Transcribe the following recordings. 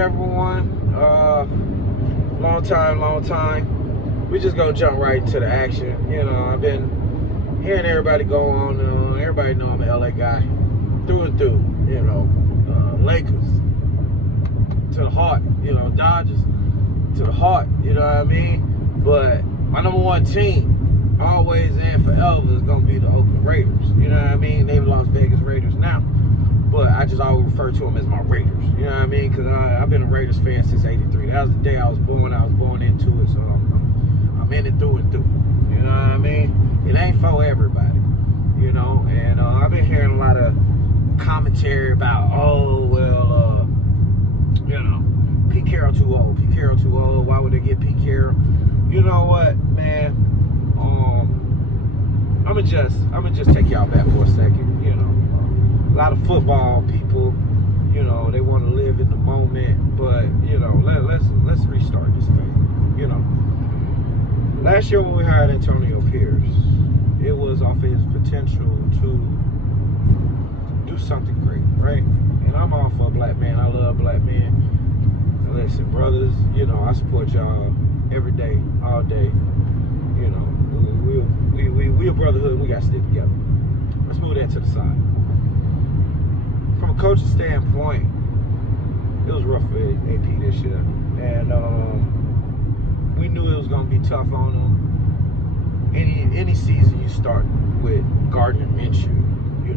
everyone. Long time. We just gonna jump right into the action. I've been hearing everybody go on and on. Everybody know I'm an LA guy, through and through. Lakers to the heart. Dodgers to the heart. You know what I mean? But my number one team, always and forever, is gonna be the Oakland Raiders. You know what I mean? They're the Las Vegas Raiders now. But I just always refer to them as my Raiders. You know what I mean? Because I've been a Raiders fan since '83. That was the day I was born. I was born into it, so I'm in it through and through. You know what I mean? It ain't for everybody. And I've been hearing a lot of commentary about, Pete Carroll too old. Pete Carroll too old. Why would they get Pete Carroll? You know what, man? I'ma just take y'all back for a second. A lot of football people, they want to live in the moment, but let's restart this thing. Last year when we hired Antonio Pierce, it was off his potential to do something great, right? And I'm all for a black man. I love black men. And listen, brothers, I support y'all every day, all day. We a brotherhood. We got to stick together. Let's move that to the side. From a coaching standpoint, it was rough for AP this year, and we knew it was going to be tough on them. Any season you start with Gardner Minshew, you're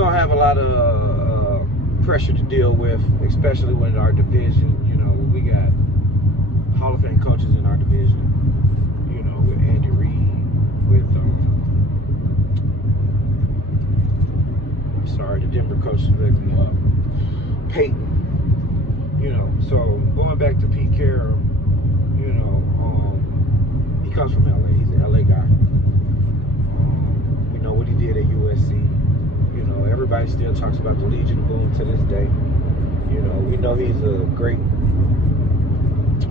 gonna have a lot of pressure to deal with, especially when our division. We got Hall of Fame coaches in our division. With Andy Reid, with the Denver coach picked him up. Peyton. So going back to Pete Carroll, he comes from LA. He's an LA guy. We know what he did at USC. Everybody still talks about the Legion of Boom to this day. We know he's a great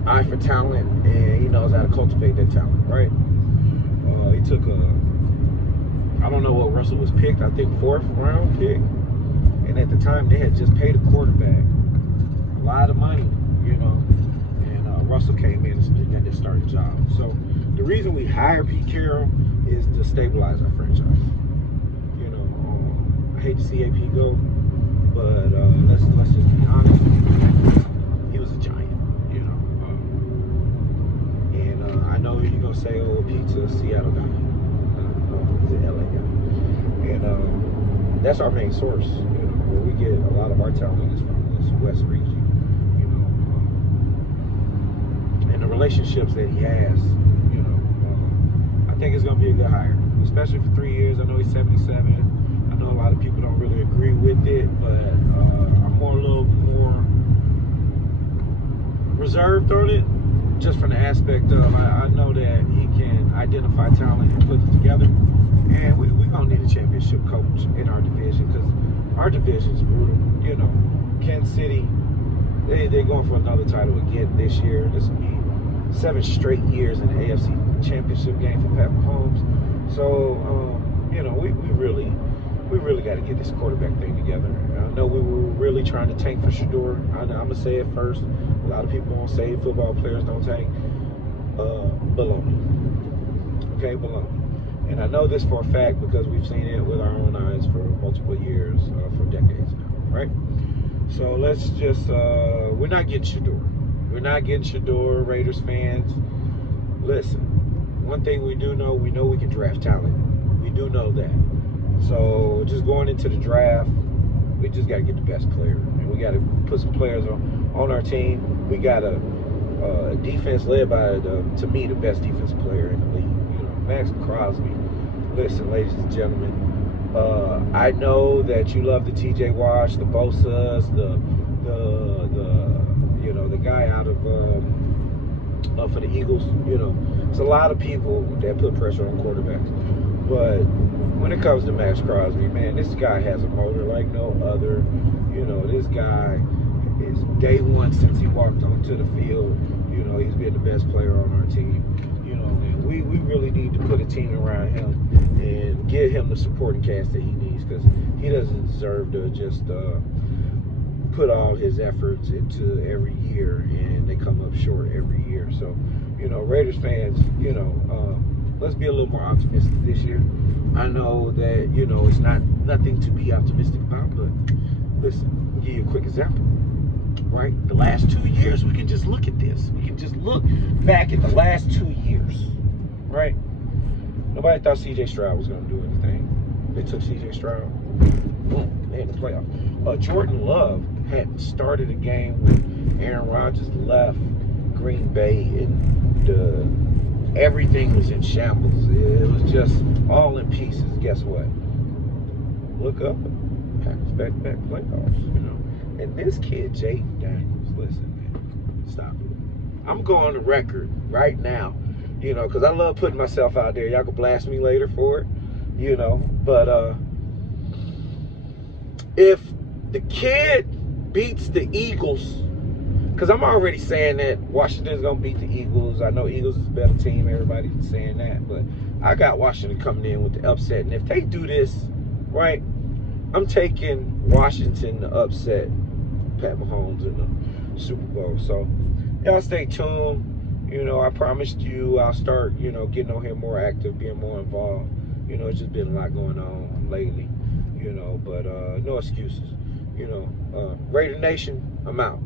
eye for talent, and he knows how to cultivate that talent, right? He took I don't know what Russell was picked, I think 4th round pick. And at the time, they had just paid a quarterback a lot of money, and Russell came in and got this starting job. So the reason we hired Pete Carroll is to stabilize our franchise. I hate to see AP go, but let's just be honest. He was a giant, and I know you're gonna say, "Oh, Pete's a Seattle guy." No, he's an LA guy, and that's our main source. Where we get a lot of our talent is from this West region, and the relationships that he has. I think it's gonna be a good hire, especially for 3 years. I know he's 77. I know a lot of people don't really agree with it, but I'm a little more reserved on it, just from the aspect of I know that he can identify talent and put it together, and we're going to need a championship coach in our division, because our division is brutal. Kansas City, they're going for another title again this year. This will be 7 straight years in the AFC championship game for Pat Mahomes. So, we really got to get this quarterback thing together. I know we were really trying to tank for Shedeur. I'm going to say it first. A lot of people won't say football players don't tank. Baloney. Okay, baloney. And I know this for a fact because we've seen it with our own eyes for multiple years, for decades now, right? So let's just, we're not getting Shedeur. We're not getting Shedeur, Raiders fans. Listen, one thing we do know, we can draft talent. We do know that. So just going into the draft, we just got to get the best player. And we got to put some players on our team. We got a defense led by, to me, the best defensive player in the league. Max Crosby. Listen, ladies and gentlemen, I know that you love the TJ Watt, the Bosa's, the guy out of for the Eagles. It's a lot of people that put pressure on quarterbacks, but when it comes to Max Crosby, man, this guy has a motor like no other. This guy is day one since he walked onto the field. He's been the best player on our team. And we really need to put a team around him and give him the supporting cast that he needs, because he doesn't deserve to just put all his efforts into every year, and they come up short every year. So, Raiders fans, let's be a little more optimistic this year. I know that, it's nothing to be optimistic about, but listen, I'll give you a quick example. Right? The last 2 years, we can just look at this. We can just look back at the last 2 years. Right? Nobody thought C.J. Stroud was going to do anything. They took C.J. Stroud. Boom. They had the playoff. Jordan Love had started a game when Aaron Rodgers left Green Bay, and everything was in shambles. It was just all in pieces. Guess what? Look up. Packers back-to-back playoffs, And this kid, Jayden Daniels, listen, man, stop it. I'm going on the record right now, because I love putting myself out there. Y'all can blast me later for it, But if the kid beats the Eagles, because I'm already saying that Washington's going to beat the Eagles. I know Eagles is a better team. Everybody's saying that. But I got Washington coming in with the upset. And if they do this, right, I'm taking Washington to upset Pat Mahomes in the Super Bowl. So, y'all stay tuned. I promised you I'll start, getting on here more active, being more involved. It's just been a lot going on lately, but no excuses. Raider Nation, I'm out.